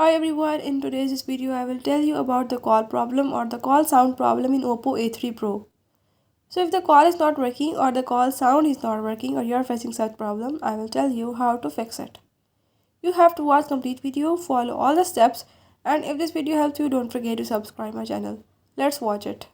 Hi everyone, in today's video I will tell you about the call problem or the call sound problem in Oppo A3 Pro. So if the call is not working or the call sound is not working or you are facing such problem, I will tell you how to fix it. You have to watch complete video, follow all the steps, and if this video helps you, don't forget to subscribe my channel. Let's watch it.